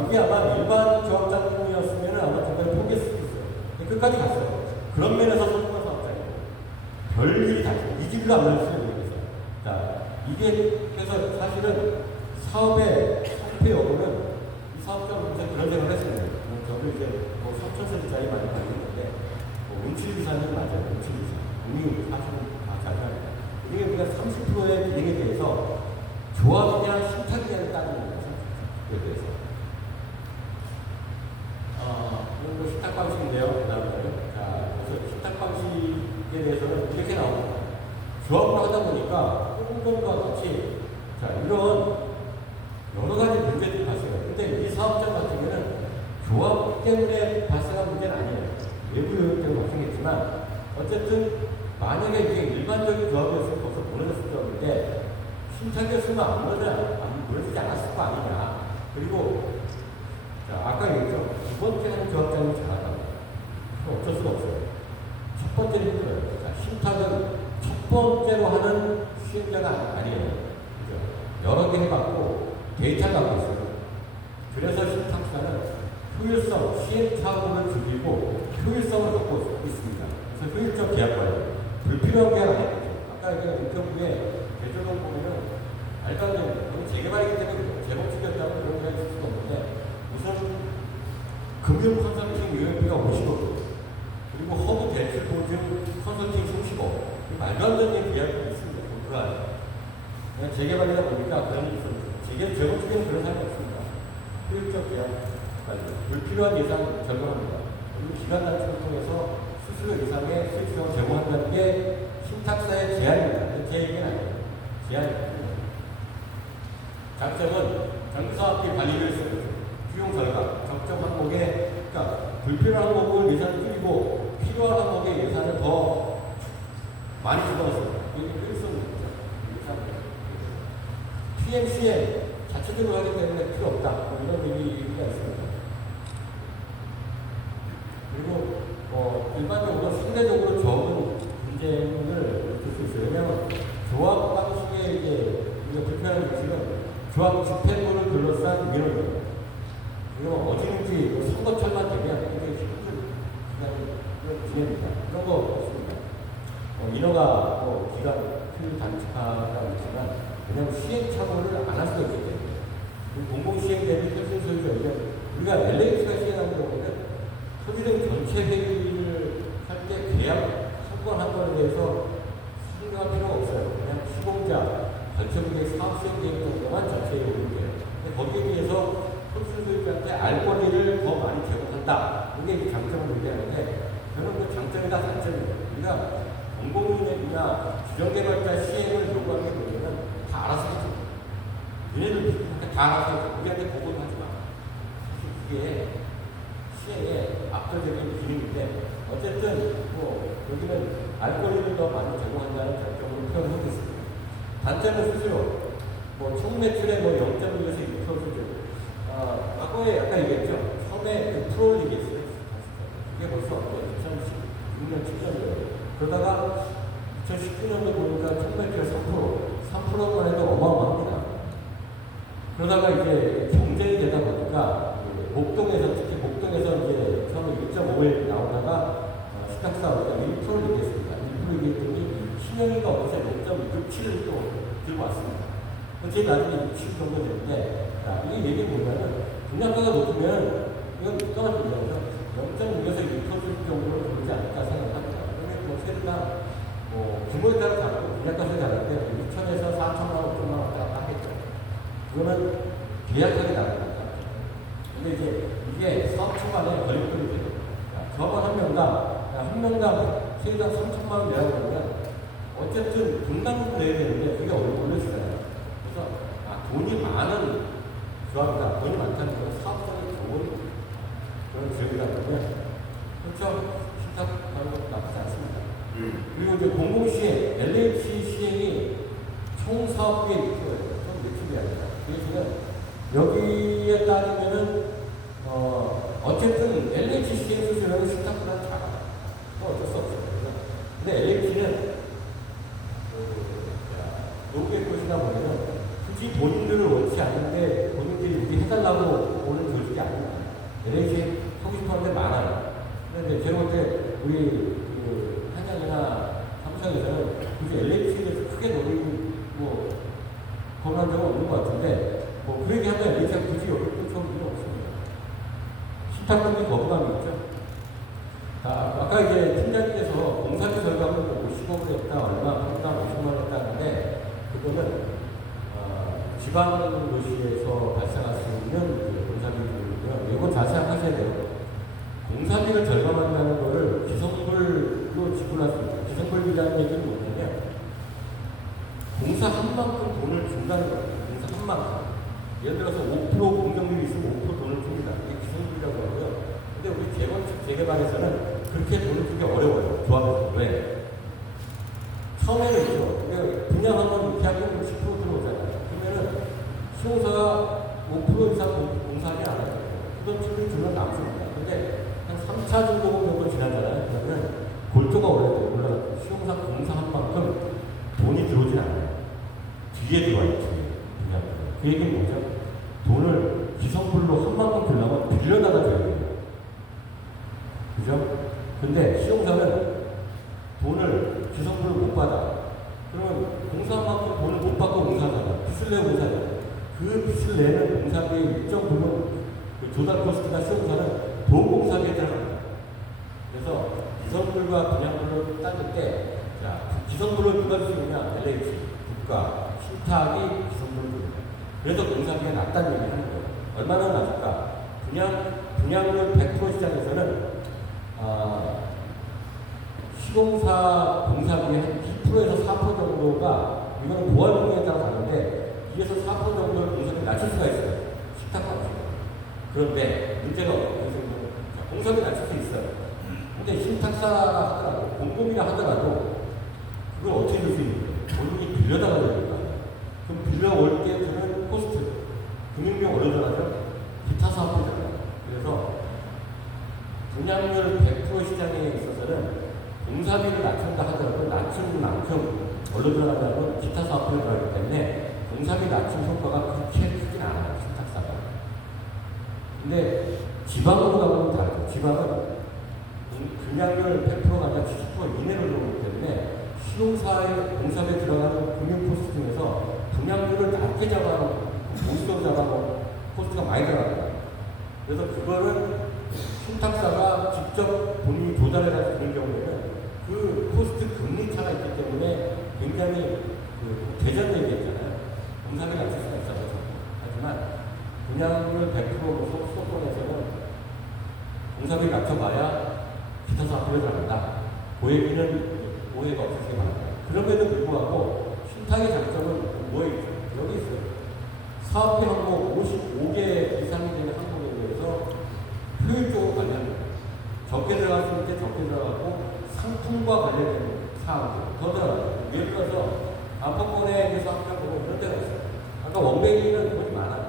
이게 아마 일반 조합장이었으면 아마 중간에 포기했을 수도 있어요. 근데 끝까지 갔어요. 그런 면에서 성공한 사업장이에요. 별일이 다 이질도 안 났어요. 여기서. 자 이게 그래서 사실은 사업의 성패 여부는 이 사업장 문제 그런 생각을 했습니다. 저도 이제 뭐 3,000세대짜리 많이 받는데 운칠비사는 맞아요. 운칠비사. 운이 사실은 다 잘 살아요. 이게 우리가 30%의 비중에 대해서 조합이냐 신탁이냐를 따지는 거예요. 그에 대해서. 이건 뭐 신탁 방식인데요. 그 다음에. 자, 그래서 신탁 방식에 대해서는 이렇게 나옵니다. 조합을 하다 보니까 홍범과 같이 자, 이런 여러 가지 문제들이 발생해요. 근데 이 사업장 같은 경우는 조합 때문에 발생한 문제는 아니에요. 외부 요인 때문에 발생했지만 어쨌든 만약에 이게 일반적인 조합이었으면 벌써 무너졌을 건데 신탁이었으면 안 무너지지 않았을 거 아니냐. 그리고 자, 아까 얘기했죠. 두 번째 하는 조합장이 잘한다. 어쩔 수가 없어요. 첫 번째는 힘들어요. 자, 신탁은 첫 번째로 하는 수행자가 아니에요. 그죠? 여러 개 해봤고 데이터를 갖고 있어요. 그래서 신탁사는 효율성, 시행착오를 줄이고 효율성을 갖고 있습니다. 그래서 효율적 계약 관리, 불필요한 계약 안 했죠. 아까 그 인터뷰에 대조를 보면은 말도 안 되는, 재개발이기 때문에 재건축이었다고 그런 걸 할 수가 없는데, 우선 금융 컨설팅 유연비가 50억, 그리고 허브 대출 보증 컨설팅 30억, 말도 안 되는 계약이 있습니다. 그 안에. 그냥 재개발이다 보니까 그런 게 있습니다. 재건축에는 그런 사람이 없습니다. 효율적 계약 관리, 불필요한 예산 절감합니다. 그리고 기간 단축을 통해서 수수료 이상의 수익성을 제공한다는 게 신탁사의 제한입니다. 제 얘기는 아니에요. 제한입니다. 장점은 정부사업비 관리를 쓰는 비용 절감, 적정 항목에, 그러니까 불필요한 항목을 예산을 줄이고 필요한 항목에 예산을 더 많이 집어넣습니다. 이게 효율성입니다. PMCM 자체적으로 하기 때문에 필요 없다. 이런 얘기가 있습니다. 그리고 일반적으로 상대적으로 적은 분쟁을 줄 수 있어요. 왜냐하면 조합 방식의 이제 우리가 불편한 방식은 조합 집행부를 둘러싼 민원입니다. 그리고 어디든지 선거철만 되면 굉장히 힘든 기간입니다. 그런 거 없습니다. 인허가 기간 틀 단축하라고 했지만 왜냐하면 시행착오를 안 할 수가 있기 때문에 공공시행 대비 현실 소유자 우리가 LH가 시행하는 경우는 소비등 전체 회의를 할 때 계약 한 번 한 번에 대해서 승인할 필요가 없어요. 그냥 시공자 전체국의 사업 시행 계획 정도만 전체에 오는 거예요. 근데 거기에 비해서 소유자한테 알 권리를 더 많이 제공한다. 이게 이제 장점을 얘기하는데 저는 그 장점이다 단점입니다. 우리가 공공운행이나 지정개발자 시행을 요구하는 게 뭐냐면 다 알아서 해줘. 얘네들 다 알아서 해줘. 우리한테 보고도 하지 마. 그게 시행의 압도적인 기능인데 어쨌든 여기는 알 권리를 더 많이 제공한다는 장점으로 표현하고 있습니다. 단점은 수수료. 총 매출의 0.1에서 2% 수준. 과거에 아까 얘기했죠. 처음에 그 프로를 얘기했어요. 그게 벌써 2016년 7년이에요. 그러다가 2019년도 보니까 총 매출 3%만 해도 어마어마합니다. 그러다가 이제 경쟁이 되다 보니까 목동에서 특히 목동에서 이제 처음에 1.5에 나오다가 식탁사업에서 1%를 얘기했습니다. 1% 얘기했더니 신영이가 어느새 0.67을 또 들고 왔습니다. 제일 나중에 60 정도 되는데, 이게 얘기 보면은, 분양가가 높으면, 이건 떨어집니다. 0.6에서 1% 정도로 들지 않을까 생각합니다. 그러면 세대가, 규모에 따라 다르고, 분양가에 다른데, 2천에서 4천만 원, 5천만 원 왔다 갔다 하겠죠. 그거는 계약하게 다릅니다. 근데 이게 사업 초반에 걸림돌이 돼요. 저번 한 명당 세대당 3천만 원 내라고 그러면, 어쨌든 분담금 내야 되는데, 그게 올려주잖아요. 그래서 돈이 많은 조합이다. 돈이 많다는 건 사업성이 좋은 그런 지역이다 보면 그렇죠. 신탁하는 나쁘지 않습니다. 그리고 이제 공공시행, LH 시행이 총 사업비의 6%예요. 총 매출이 아니라. 그래서 여기에 따지면은 어쨌든 LH 시행 수준은 신탁보다 작아요. 그건 어쩔 수 없어요. 근데 LH는 노후의 곳이다 보면 굳이 본인들을 원치 않는데 본인들이 이렇게 해달라고 오는 조직이 아닙니다. LH 하고 싶어 하는 데 많아요. 그런데 제가 볼 때 우리 한양이나 삼성에서는 굳이 LH에 대해서 크게 노리고 권한 적은 없는 것 같은데 그 얘기 하면 LH가 굳이 여기 쫓아올 필요 없습니다. 신탁금리 거부감이 있죠. 아까 이제 팀장님께서 공사비 절감을 50억을 했다, 얼마 한다, 50만 원 했다 하는데 그거는 지방 도시에서 발생할 수 있는 공사비들이고요. 이거 자세히 하셔야 돼요. 공사비를 절감한다는 거를 기성불로 지불할 수 있다. 기성불이라는 얘기는 뭐냐면 공사 한 만큼 돈을 준다는 거예요. 공사 한 만큼. 예를 들어서 5% 공정률이 있으면 5% 돈을 줍니다. 이게 기성불이라고 하고요. 근데 우리 재건축 재개발에서는 그렇게 돈을 주기 어려워요. 조합에서. 왜? 처음에는 있죠. 분양하면 계약금 10% 들어오잖아요. 그러면은 시공사가 5% 이상 공사하지 않아요. 그런 돈을 주면 남습니다. 근데 한 3차 정도 지나잖아요. 그러면 골조가 올라가요. 시공사 공사한 만큼 돈이 들어오진 않아요. 뒤에 들어와요. 뒤에. 그 얘기는 뭐죠? 돈을 기성불로 한 만큼 주려면 빌려다가 줘야 돼요. 근데 시공사는 돈을 기성부를 못 받아. 그러면 공사만큼 돈을 못 받고 공사하잖아. 빚을 내고 공사하잖아. 그 빚을 내는 공사비의 일정 부분 그 조달 코스트가 시공사는 도공사비에 들어갑니다. 그래서 기성불과 분양불을 따질 때, 자, 기성불을 누가 주느냐? LH, 국가, 신탁이 기성불을 줍니다. 그래서 공사비가 낮다는 얘기를 하는 거예요. 얼마나 낮을까? 분양률 100% 시장에서는 시공사 공사비의 한 2%에서 4% 정도가, 이거는 보완금에 따라 다른데 2에서 4% 정도를 공사비 낮출 수가 있어요. 신탁 방식으로. 그런데 문제가 없어요. 공사비 낮출 수 있어요. 근데 신탁사라 하더라도, 공공이라 하더라도, 그걸 어떻게 줄 수 있는 거예요? 본인이 빌려다가 되니까. 그럼 빌려올 때 주는 코스트, 금융비용 어디서 나죠? 기타 사업비잖아요. 그래서 분양률 100% 시장에 있어서는 공사비를 낮춘다 하더라도 낮춘 만큼 어디로 들어가냐면 기타 사업비로 들어가기 때문에 공사비 낮춘 효과가 그렇게 크진 않아요. 신탁사가. 근데 지방으로 가보면 다르죠. 지방은 분양률 100%가 아니라 70% 이내로 들어오기 때문에 시공사의 공사비에 들어가는 금융 코스트 중에서 분양률을 낮게 잡아놓고 보수적으로 잡아놓고 코스트가 많이 들어갑니다. 그래서 그거를 신탁사가 직접 본인이 조달해서 주는 경우에는 그 코스트 금리 차가 있기 때문에 굉장히 그 대전 얘기했잖아요. 공사비 낮출 수가 있어요. 하지만 분양률 100% 수도권에서는 공사비 낮춰봐야 기타 사업비를 들어간다. 그 얘기는 오해가 없으시기 바랍니다. 그럼에도 불구하고 신탁의 장점은 뭐예요? 여기 있어요. 사업비 항목 55개 이상이 되는 항목에 대해서 효율적으로 관련합니다. 적게 들어갔을 때 적게 들어가고 상품과 관련된 사항들 더 들어가요. 예를 들어서 안팎권에 대해서 항상 보고 그런 데가 있어요. 아까 원뱅이는 돈이 많아요.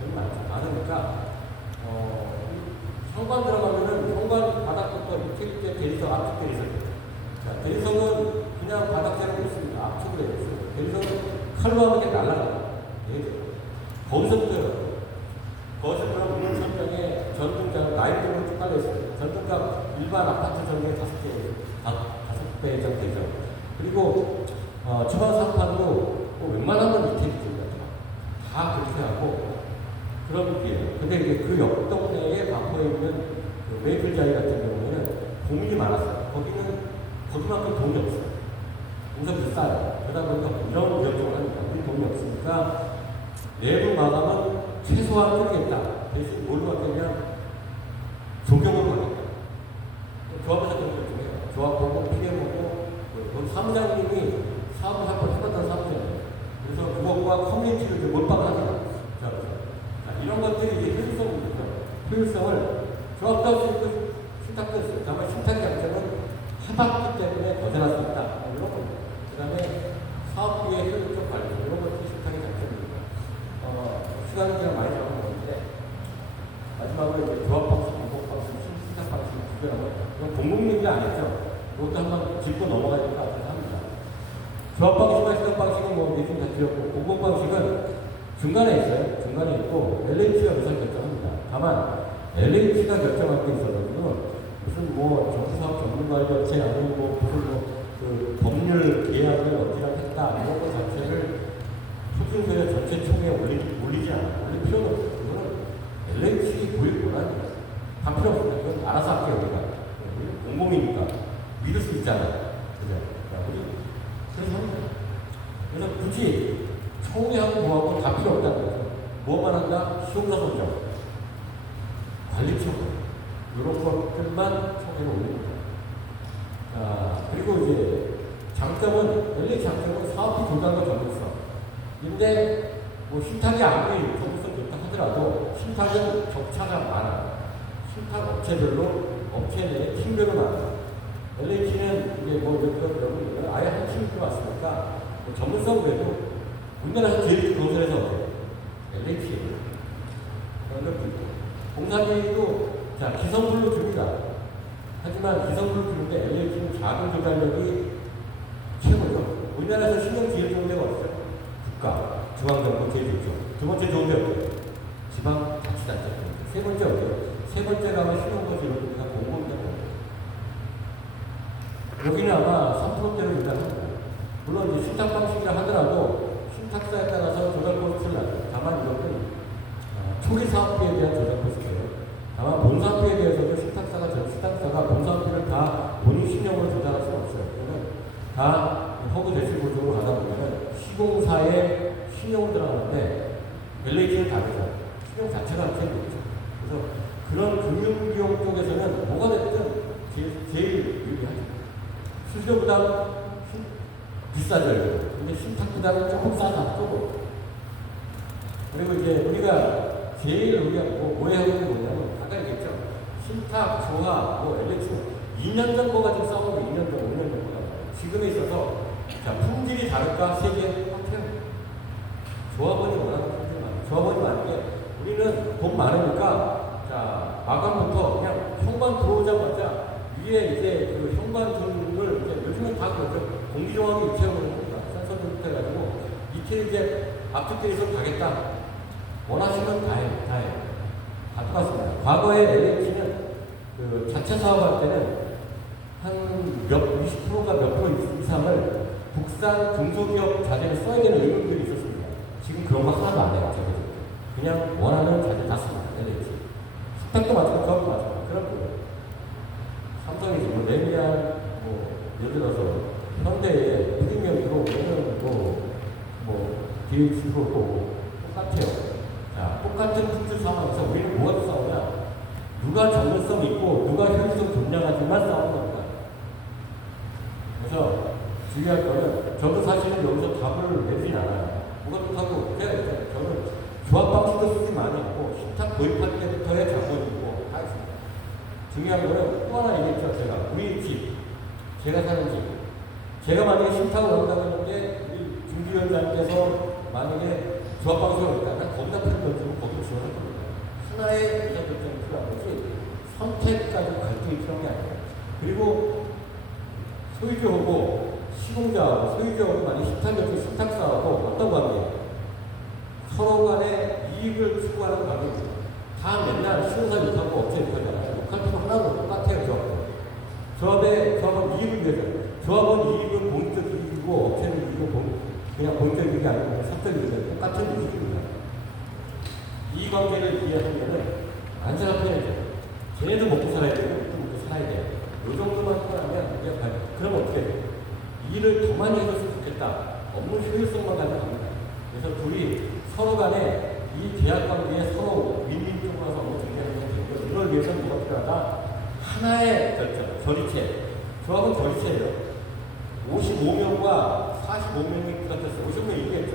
돈이 많으니까 현관 들어가면은 현관 바닥부터 이렇게 대리석, 앞쪽 대리석. 자, 대리석은 그냥 바닥재를 못 씁니다. 앞쪽으로 되어 있어요. 대리석은 칼로 하면 그냥 날아가요. 거기서부터 문을 천장에 전등장 라인으로 쭉 깔려있어요. 전등장 일반 아파트 전등에 5배 정도 되죠. 그리고 초반 상판도 웬만하면 이태리입니다. 다 그렇게 하고 그런 게요. 근데 이제 그 옆 동네에 반포에 있는 그 메이플자리 같은 경우에는 고민이 많았어요. 거기만큼 돈이 없어요. 공사 비싸요. 그러다 보니까 이런 위협적으로 하니까 우리 돈이 없으니까 내부 마감은 최소한 해주겠다. 대신 뭘로 하겠냐? 조경으로 하겠다. 조합에서 그런 걸 좀 해요. 조합 보고, 피해 보고, 사무장님이 사업을 한번 해봤던 사무장이에요. 그래서 그것과 커뮤니티를 몰빵을 하잖아요. 자, 이런 것들이 이제 효율성이죠. 효율성을 조합도 할 수 있고, 신탁도 할 수 있고, 다만 신탁의 장점은 해봤기 때문에 더 잘할 수 있다. 이런 겁니다. 그 다음에 사업비의 효율적 관리, 이런 것들이 신탁의 장점입니다. 시간이 그냥 많이 잡아먹는데, 마지막으로 이제 조합 방식, 공공 방식, 신탁 방식 구별하고, 이건 공공 얘기가 아니죠. 그것도 한번 짚고 넘어가니까 합니다. 조합 방식과 신탁 방식은 뭐 얘기 다 드렸고, 공공 방식은 중간에 있어요. 중간에 있고, LH가 우선 결정합니다. 다만, LH가 결정할 때 있어서는 무슨 뭐 정부사업 전문가협체 아니면 뭐 무슨 그 법률 계약을 어떻게 했다 이런 것 자체를 소중소유 전체 총회에 올리지 않아요. 올릴 필요는 없어요. 그거는 LH 고유 권한이에요. 다 필요 없습니다. 이건 알아서 할게요. 우리가 공공이니까 믿을 수 있잖아요. 그죠? 우리 그래서 합니다. 그래서 굳이 총회하고 뭐하고 다 필요 없다는 거죠. 뭐만 한다? 시험사 선정, 관리청 이런 것들만 총회로 올립니다. 자, 그리고 이제 장점은, LH 장점은 사업비 조달과 전문성. 근데, 뭐, 신탁이 아무리 전문성 좋다 하더라도, 신탁은 격차가 많아요. 신탁 업체별로, 업체 내 팀별로 많아요. LH는 이제 뭐, 여러분, 아예 한 팀이 들어왔으니까, 뭐 전문성 외에도, 우리나라에서 제일 건설해서 어때요? LH예요. 그런 것도 있고. 공사비도 자, 기성불로 줍니다. 하지만 기성불로 주는데 LH는 자금 조달력이 최고죠. 우리나라에서 신경 제일 좋은 데가 없어요. 국가, 중앙정부 제일 좋죠. 두 번째 좋은 데 어때요? 지방자치단체. 세 번째 어때요? 세 번째 가면 신용거지 이런 데가 공공기관이에요. 여기는 아마 3%대로 일단합니다. 물론 이제 신탁 방식이라 하더라도 신탁사에 따라서 조달 코스트는 낮아요. 다만 이것은 초기 사업비에 대한 조달 코스트예요. 다만 본사업비에 대해서도 신탁사가 본사업비를 다 본인 신용으로 조달할 수는 없어요. 그러면 다 허브 대출 보증으로 가다 보면 시공사의 신용을 들어가는데 LH는 다르죠. 신용 자체가 제일 높죠. 그래서 그런 금융비용 쪽에서는 뭐가 됐든 제일 유리하죠. 수수료 부담 비싸죠. 근데 신탁 부담은 조금 싸다, 조금. 그리고 이제 우리가 뭐에 하고 있는 거냐면, 아까 얘기했죠. 신탁, 조합, LH, 2년 정도 가지고 싸우면 2년 정도, 5년 정도 가요. 지금에 있어서, 자, 품질이 다를까? 세계 똑같아요. 조합원이 원하는 품질이 많아요. 조합원이 많은데, 우리는 돈 많으니까, 자, 마감부터 그냥 현관 들어오자마자, 위에 이제 그 현관등을 이제 요즘은 다 그렇죠. 공기정확히 위치하고 있는 겁니다. 센서들부터 해가지고 이틀 이제 앞뒤에서 가겠다. 원하시면 다 해요. 다 똑같습니다. 과거에 LH는 그 자체 사업할 때는 한 20%가 몇 프로 이상을 국산 중소기업 자재를 써야 되는 의무들이 있었습니다. 지금 그런 거 하나도 안 해요. 그냥 원하는 자재 다 씁니다. LH. 스펙도 맞추고 저도 맞추고 그런 거예요. 삼성이지, 레미안, 예를 들어서, 현대에 프리미엄 들어오면 DH 들어오고, 똑같아요. 자, 똑같은 품질 상황에서 우리는 뭐가 싸우냐? 누가 전문성 있고, 누가 효율성 좋냐가지만 싸우는 겁니다. 그래서 중요한 거는, 저도 사실은 여기서 답을 내리진 않아요. 뭐가 좋다고, 저는 조합 방식도 쓰지 많이 했고, 신탁 도입할 때부터의 자본이고, 다 있습니다. 중요한 거는 또 하나 얘기했죠. 우리 집, 제가 사는 집. 제가 만약에 신탁을 한다고 했는데, 우리 준비위원장께서 만약에 조합방송을 했다면 거기다 필요 던지고 거기로 지원할 겁니다. 하나의 의사 결정이 필요한 거지, 선택까지 갈등이 필요한 게 아니에요. 그리고 소유주하고 시공자하고 소유주하고 만약에 신탁사하고 어떤 관계예요? 서로 간에 이익을 추구하는 관계입니다. 다 맨날 시공사 욕하고 업체 욕하잖아요. 욕할 필요 하나도 똑같아요. 조합은 이익을 위해서. 조합은 이익은 공익적 이익이고 업체는 이익은 그냥 공익적 이익이 아니고 그냥 사적 이익이 똑같은 이익입니다. 이 관계를 이해하려면 안전합해야죠. 쟤네도 먹고 살아야 되고 우리도 먹고 살아야 돼요. 이 정도만 하면 그럼 어떻게 해요? 일을 더 많이 해줬으면 좋겠다. 업무 효율성만 가져갑니다. 그래서 둘이 서로 간에 이 계약 관계에 서로 윈윈 쪽으로 가서 업무 정리하는 게 되고, 이걸 위해서는 뭐가 필요하다? 하나의 저리체. 조합은 저리체예요. 55명과 45명이 부탁했어요. 55명이 얘기했죠.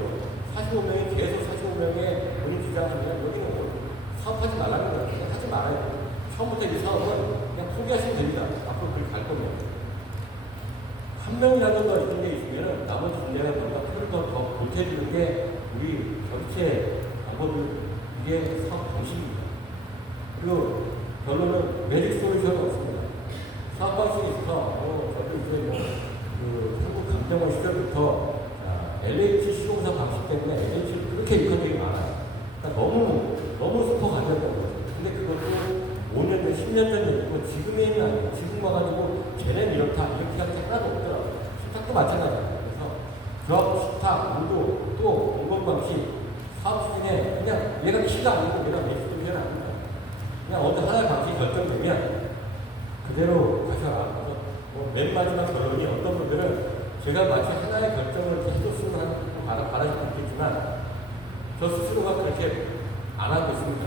45명이 계속 45명의 본인 주장하면 여기는 사업하지 말라는 거예요. 그냥 하지 말아요. 처음부터 이 사업은 그냥 포기하시면 됩니다. 앞으로 그렇게 갈 거면. 한 명이라도 더 있는 게 있으면 나머지 분야에 뭔가 표를 더 보태주는 게 우리 전체 방법을, 이게 사업 방식입니다. 그리고 결론은 매직 솔루션은 없습니다. 사업 방식에 있어서 저도 이제 한국 감정원 시절부터 LH 시공사 방식 때문에 LH를 그렇게 일컬들이 많아요. 그러니까 너무 스포 가져야 되는 거죠. 근데 그것도 5년 전, 10년 전 얘기고 지금의 힘이 아니에요. 지금 와가지고 쟤는 이렇다, 이렇게 하는 게 하나도 없더라고요. 신탁도 마찬가지예요. 그래서 조합, 신탁, 우도, 또 공급 방식, 사업 수준에 그냥 얘가 키가 아니고 얘가 매수도 아닙니다. 그냥 어떤 하나의 방식이 결정되면 그대로 가셔라. 맨 마지막 결론이 어떤 분들은 제가 마치 하나의 결정을 해줬으면 하는 바라실 수 있겠지만 저 스스로가 그렇게 안 하고 있습니다.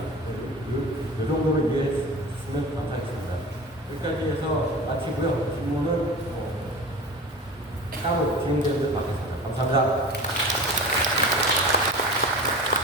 이 정도로 이해해 주시면 감사하겠습니다. 여기까지 해서 마치고요. 질문은 따로 진행되는 것 같습니다. 감사합니다.